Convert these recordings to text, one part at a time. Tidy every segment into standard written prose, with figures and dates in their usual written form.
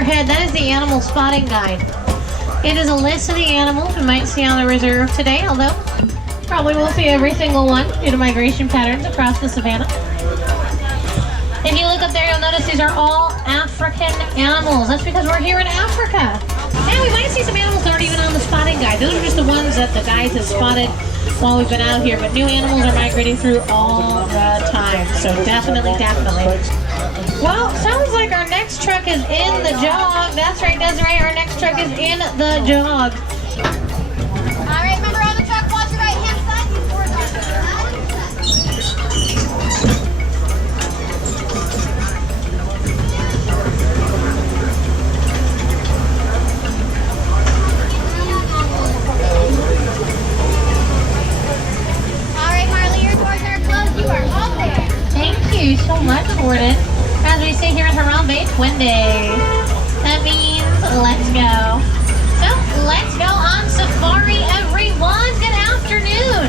your head, that is the animal spotting guide. It is a list of the animals we might see on the reserve today, although probably won't see every single one due to migration patterns across the savannah. If you look up there, you'll notice these are all African animals. That's because we're here in Africa. And we might see some animals that aren't even on the spotting guide. Those are just the ones that the guides have spotted while we've been out here. But new animals are migrating through all the time. So definitely. Well, sounds like our next truck is in the jog. That's right, Desiree. Our next truck is in the jog. All right, remember on the truck, watch your right hand side. All right, Marley, your doors are closed. You are all there. Thank you so much, Gordon. As we say here in Harambe, twin day. That means let's go. So let's go on safari, everyone. Good afternoon.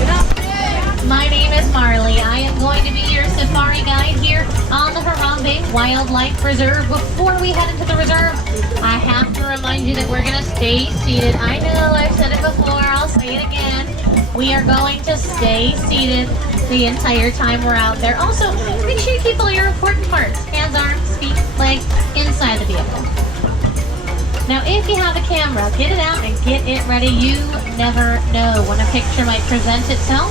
Good afternoon. My name is Marley. I am going to be your safari guide here on the Harambe Wildlife Reserve. Before we head into the reserve, I have to remind you that we're going to stay seated. I know I've said it before. I'll say it again. We are going to stay seated the entire time we're out there. Also, make sure you keep all your important parts, hands, arms, feet, legs, inside the vehicle. Now, if you have a camera, get it out and get it ready. You never know when a picture might present itself.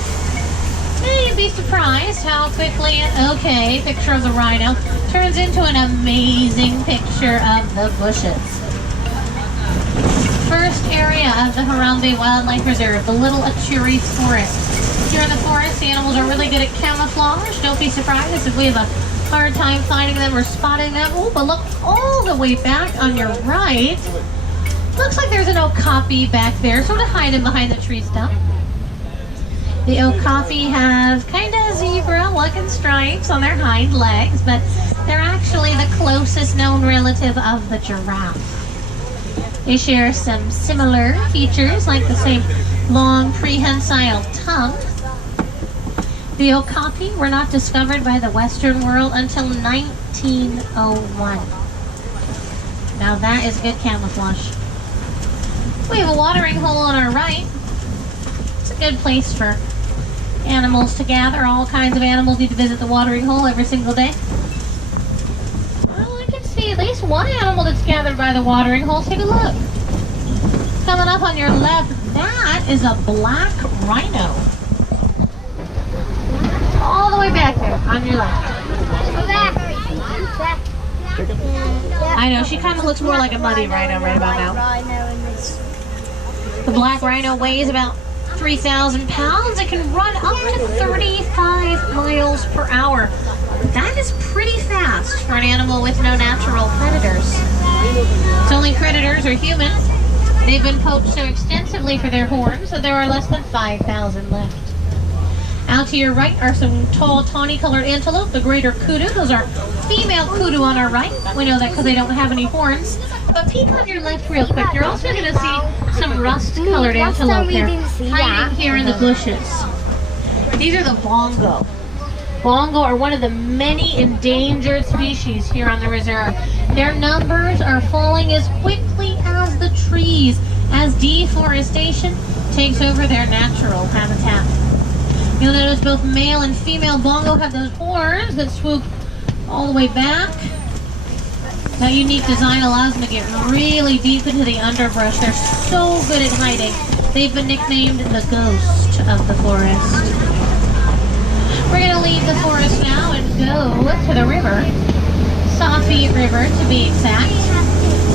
And you'd be surprised how quickly an okay picture of the rhino turns into an amazing picture of the bushes. First area of the Harambe Wildlife Reserve, the Little Achuri Forest. Here in the forest, the animals are really good at camouflage. Don't be surprised if we have a hard time finding them or spotting them. Oh, but look all the way back on your right. Looks like there's an okapi back there, sort of hiding behind the tree stump. The okapi have kind of zebra-looking stripes on their hind legs, but they're actually the closest known relative of the giraffe. They share some similar features, like the same long prehensile tongue. The okapi were not discovered by the Western world until 1901. Now that is good camouflage. We have a watering hole on our right. It's a good place for animals to gather. All kinds of animals need to visit the watering hole every single day. Well, I can see at least one animal that's gathered by the watering hole. Take a look. Coming up on your left, that is a black rhino. All the way back there on your left. I know, she kind of looks more like a muddy rhino right about now. The black rhino weighs about 3,000 pounds. It can run up to 35 miles per hour. That is pretty fast for an animal with no natural predators. Its only predators are humans. They've been poached so extensively for their horns that there are less than 5,000 left. Out to your right are some tall, tawny-colored antelope, the greater kudu. Those are female kudu on our right. We know that because they don't have any horns. But peek on your left real quick. You're also going to see some rust-colored antelope there, hiding here in the bushes. These are the bongo. Bongo are one of the many endangered species here on the reserve. Their numbers are falling as quickly as the trees, as deforestation takes over their natural habitat. You'll notice both male and female bongo have those horns that swoop all the way back. That unique design allows them to get really deep into the underbrush. They're so good at hiding. They've been nicknamed the ghost of the forest. We're going to leave the forest now and go to the river. Safi River, to be exact.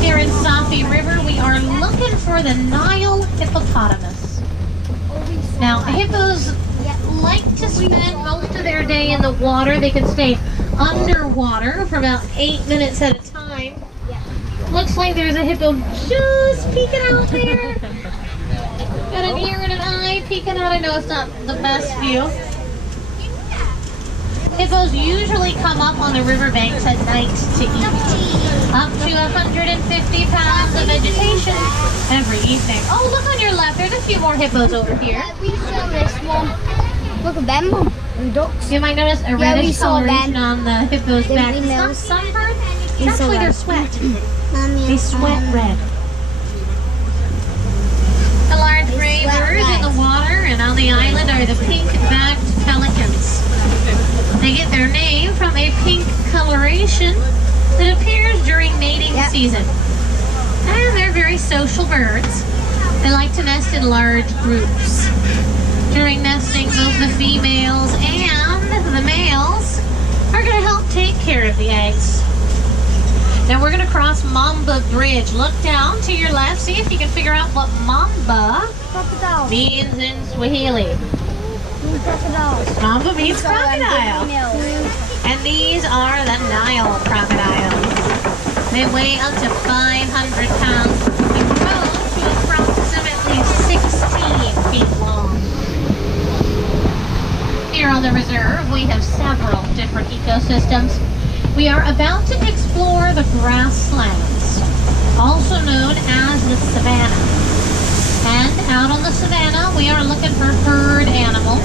Here in Safi River, we are looking for the Nile hippopotamus. Now, hippos like to spend most of their day in the water. They can stay underwater for about 8 minutes at a time. Looks like there's a hippo just peeking out there. Got an ear and an eye peeking out. I know it's not the best view. Hippos usually come up on the riverbanks at night to eat. Up to 150 pounds of vegetation every evening. Oh, look on your left. There's a few more hippos over here. We saw this one. Look at them, the ducks. You might notice a reddish coloration on the hippo's back. It's not sunburned, It's actually their sweat. They sweat red. The large gray birds in the water and on the island are the pink-backed pelicans. They get their name from a pink coloration that appears during mating season. And they're very social birds. They like to nest in large groups. During nesting, both the females and the males are going to help take care of the eggs. Now we're going to cross Mamba Bridge. Look down to your left. See if you can figure out what Mamba means in Swahili. Mamba means crocodile. And these are the Nile crocodiles. They weigh up to 500 pounds and grow to approximately 16 feet long. Here on the reserve, we have several different ecosystems. We are about to explore the grasslands, also known as the savanna. And out on the savanna, we are looking for herd animals.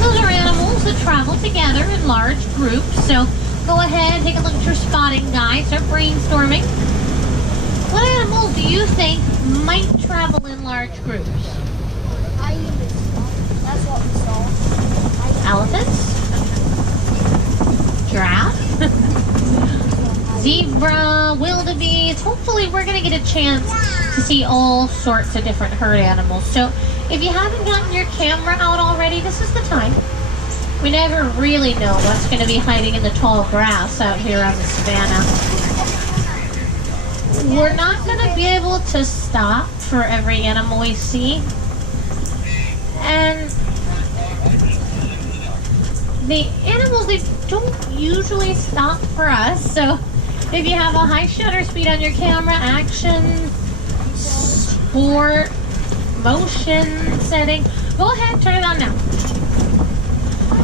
Those are animals that travel together in large groups. So go ahead, take a look at your spotting guide, start brainstorming. What animals do you think might travel in large groups? That's what we saw. Elephants? Giraffe? Zebra, wildebeest. Hopefully we're going to get a chance to see all sorts of different herd animals. So if you haven't gotten your camera out already, this is the time. We never really know what's going to be hiding in the tall grass out here on the savanna. We're not going to be able to stop for every animal we see. And the animals, they don't usually stop for us. So if you have a high shutter speed on your camera, action, sport, motion setting, go ahead, turn it on now.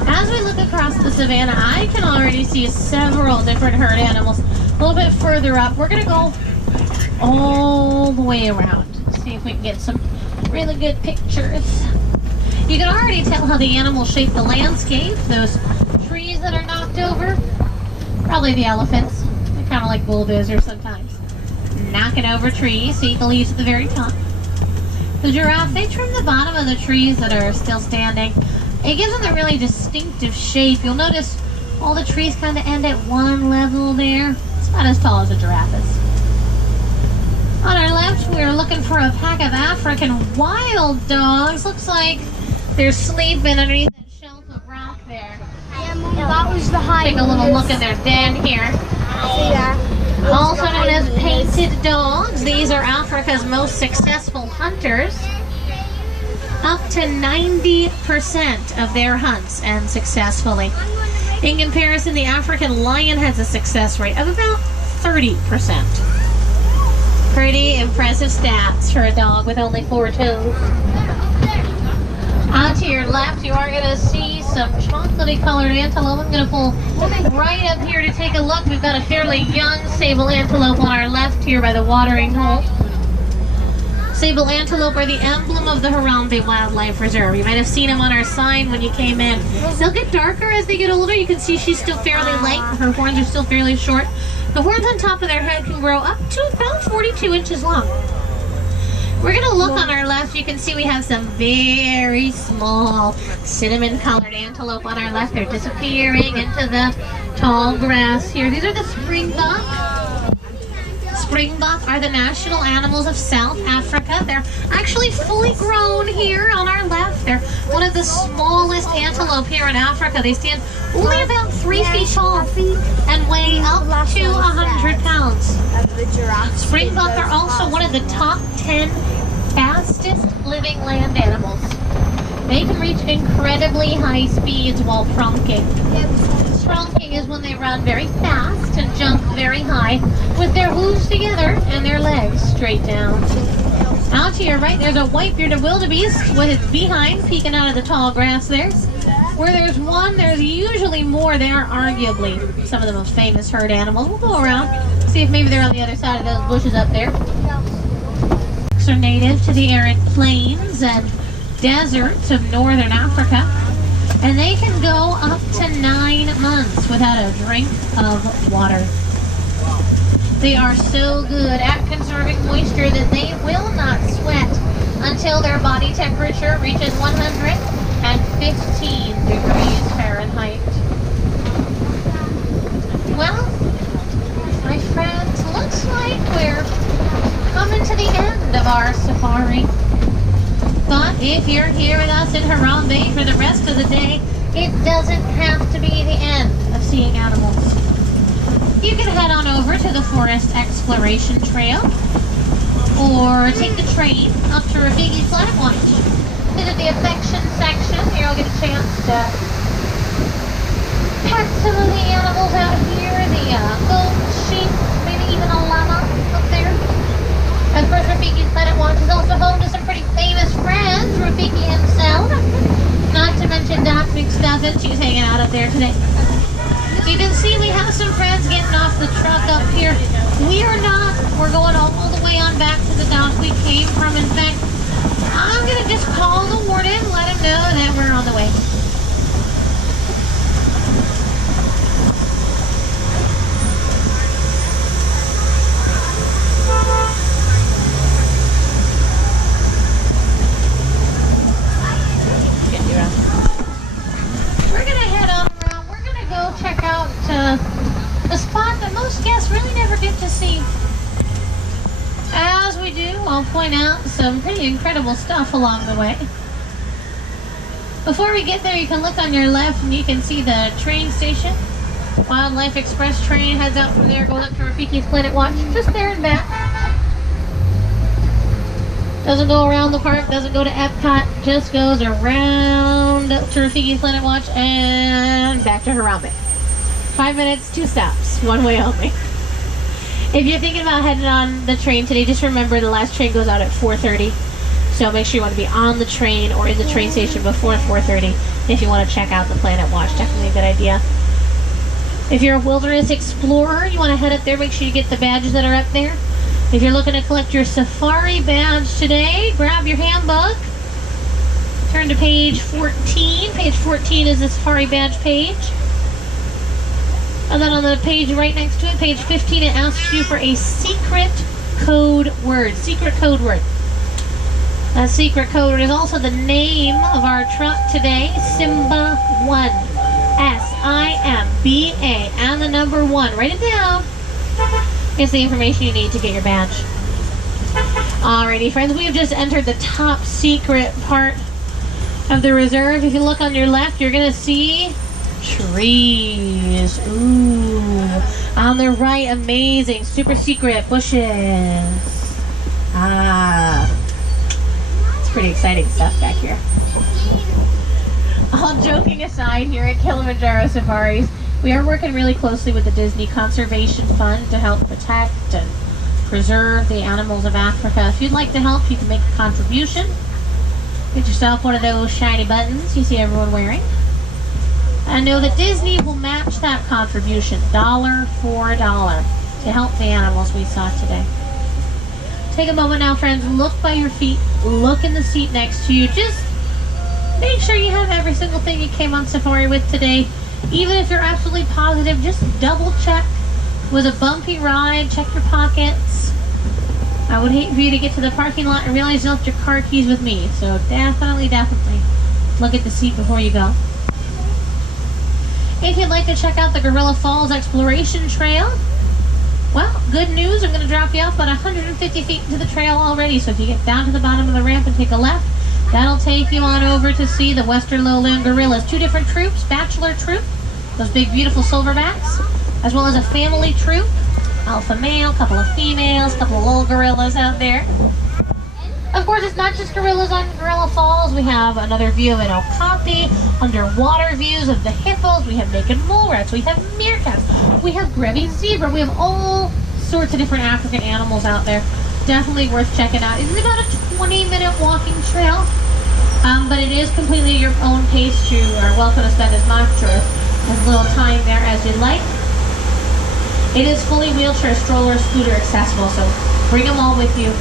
As we look across the savanna, I can already see several different herd animals. A little bit further up, we're gonna go all the way around. See if we can get some really good pictures. You can already tell how the animals shape the landscape. Those trees that are knocked over, probably the elephants. They're kind of like bulldozers sometimes. Knocking over trees, see the leaves at the very top. The giraffe, they trim the bottom of the trees that are still standing. It gives them a really distinctive shape. You'll notice all the trees kind of end at one level there. It's about as tall as a giraffe is. On our left, we're looking for a pack of African wild dogs. Looks like they're sleeping underneath that shelf of rock there. Yeah, Mom, that was the high. Take a little look in their den here. See that? Also known as painted dogs. These are Africa's most successful hunters. Up to 90% of their hunts end successfully. In comparison, the African lion has a success rate of about 30%. Pretty impressive stats for a dog with only 4 toes. Out to your left, you are going to see some chocolatey colored antelope. I'm going to pull right up here to take a look. We've got a fairly young sable antelope on our left here by the watering hole. Sable antelope are the emblem of the Harambe Wildlife Reserve. You might have seen them on our sign when you came in. They'll get darker as they get older. You can see she's still fairly light. Her horns are still fairly short. The horns on top of their head can grow up to about 42 inches long. We're going to look on our left. You can see we have some very small cinnamon-colored antelope on our left. They're disappearing into the tall grass here. These are the springbok. Springbok are the national animals of South Africa. They're actually fully grown here on our left. They're one of the smallest antelope here in Africa. They stand only about 3 feet tall and weigh up to 100 pounds. Springbok are also one of the top 10 fastest living land animals. They can reach incredibly high speeds while pronking. Pronking is when they run very fast and jump very high with their hooves together and their legs straight down. Out to your right, there's a white-bearded wildebeest with its behind peeking out of the tall grass there. Where there's one, there's usually more. They are arguably some of the most famous herd animals. We'll go around, see if maybe they're on the other side of those bushes up there. Are native to the arid plains and deserts of northern Africa, and they can go up to 9 months without a drink of water. They are so good at conserving moisture that they will not sweat until their body temperature reaches 115 degrees Fahrenheit. Well, my friends, looks like we're coming to the end of our safari. But if you're here with us in Harambe for the rest of the day, it doesn't have to be the end of seeing animals. You can head on over to the Forest Exploration Trail or take the train up to Rafiki Planet Watch. Visit the affection section. Here you'll get a chance to pet some of the animals out here. The goat, sheep, maybe even a llama up there. Of course, Rafiki's Planet Watch is also home to some pretty famous friends. Rafiki himself. Not to mention Doc McStuffin. She's hanging out up there today. You can see we have some friends getting off the truck up here. We are not. We're going all the way on back to the dock we came from. In fact, I'm going to just call the warden, let him know that we're on the way. We're going to head on around. We're going to go check out a spot that most guests really never get to see. As we do, I'll point out some pretty incredible stuff along the way. Before we get there, you can look on your left and you can see the train station. Wildlife Express train heads out from there, goes up to Rafiki's Planet Watch, just there and back. Doesn't go around the park, doesn't go to Epcot, just goes around to Rafiki's Planet Watch and back to Harambe. 5 minutes, 2 stops, one way only. If you're thinking about heading on the train today, just remember the last train goes out at 4:30. So make sure you want to be on the train or in the train station before 4:30 if you want to check out the Planet Watch. Definitely a good idea. If you're a wilderness explorer, you want to head up there, make sure you get the badges that are up there. If you're looking to collect your safari badge today, grab your handbook. Turn to page 14. Page 14 is the safari badge page. And then on the page right next to it, page 15, it asks you for a secret code word. Secret code word. That secret code word is also the name of our truck today, Simba 1. S-I-M-B-A and the number 1. Write it down. It's the information you need to get your badge. Alrighty, friends, we have just entered the top secret part of the reserve. If you look on your left, you're going to see trees. Ooh. On the right, amazing, super secret bushes. It's pretty exciting stuff back here. All joking aside, here at Kilimanjaro Safaris, we are working really closely with the Disney Conservation Fund to help protect and preserve the animals of Africa. If you'd like to help, you can make a contribution. Get yourself one of those shiny buttons you see everyone wearing. And know that Disney will match that contribution, dollar for dollar, to help the animals we saw today. Take a moment now, friends. Look by your feet. Look in the seat next to you. Just make sure you have every single thing you came on safari with today. Even if you're absolutely positive, just double check. Was a bumpy ride. Check your pockets. I would hate for you to get to the parking lot and realize you left your car keys with me. So definitely look at the seat before you go. If you'd like to check out the Gorilla Falls Exploration Trail, well, good news, I'm going to drop you off about 150 feet into the trail already. So if you get down to the bottom of the ramp and take a left, that'll take you on over to see the Western Lowland Gorillas. 2 different troops, bachelor troop, those big beautiful silverbacks, as well as a family troop, alpha male, couple of females, couple of little gorillas out there. Of course, it's not just gorillas on Gorilla Falls. We have another view of an okapi, underwater views of the hippos. We have naked mole rats. We have meerkats. We have Grevy's zebra. We have all sorts of different African animals out there. Definitely worth checking out. It's about a 20-minute walking trail, but it is completely your own pace. You are welcome to spend as much or as little time there as you'd like. It is fully wheelchair, stroller, scooter accessible, so bring them all with you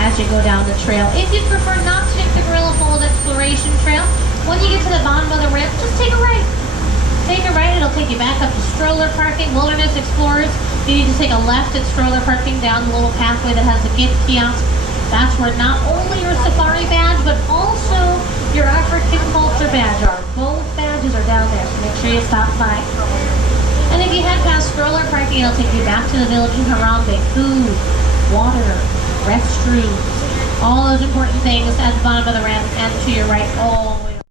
as you go down the trail. If you'd prefer not to take the Gorilla Falls Exploration Trail, when you get to the bottom of the ramp, just take a right. Take a right, it'll take you back up to stroller parking, wilderness explorers. You need to take a left at stroller parking down the little pathway that has a gift kiosk. That's where not only your safari badge, but also your African culture badge are. Both badges are down there, so make sure you stop by. And if you head past stroller parking, it'll take you back to the village in Harambe. Food, water, restrooms, all those important things at the bottom of the ramp and to your right all the way.